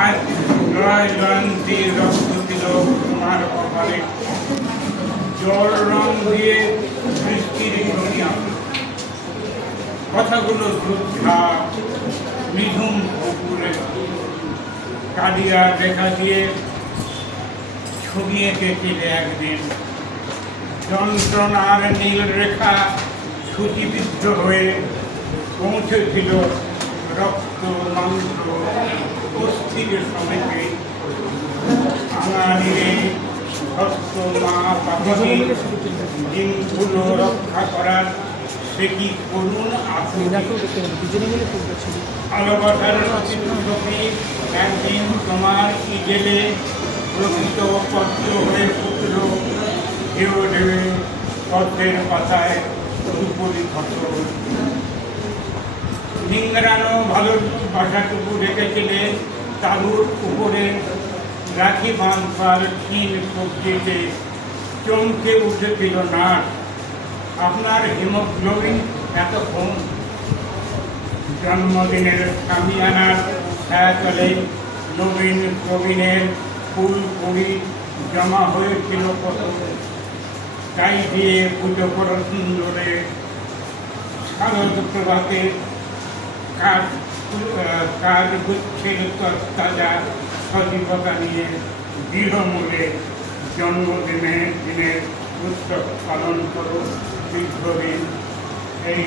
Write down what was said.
আজ জয় জয়ন্তী রক্ত দিল তোমার কপালে। জল রং দিয়ে দুনিয়া কথাগুলো শ্রদ্ধা নিঝুম পুকুরে। কালিয়া দেখা দিয়ে ছবি এঁকেছিলে একদিন। যন্ত্রণার নীল রেখা সূচিবিদ্ধ হয়ে পৌঁছেছিল রক্ত মাংস দিনগুলো রক্ষা করার সে কি ছবি একদিন তোমার ইজেলে প্রকৃত পদ্ম হয়ে ফুটল ঢেউ ঢেউে পদ্মের পাতায় উপরি ফসল ভালোবাসাটুকু রেখেছিলে তালুর উপরে রাখি বাঁধবার ক্ষীণ সবজিতে চমকে উঠেছিল নাট। আপনার হিমোগ্লোবিন এত কম। জন্মদিনের সামিয়ানার ছায়াতলে নবীন প্রবীণের ফুল কুড়ি জমা হয়েছিল কত। তাই দিয়ে পুজো করো সুন্দরে। শারদ প্রভাতে কাজ কাজ গুচ্ছের তাজা সজীবতা নিয়ে দৃঢ়মূলে জন্মদিনের দিনের উৎসব পালন করো দীর্ঘদিন এই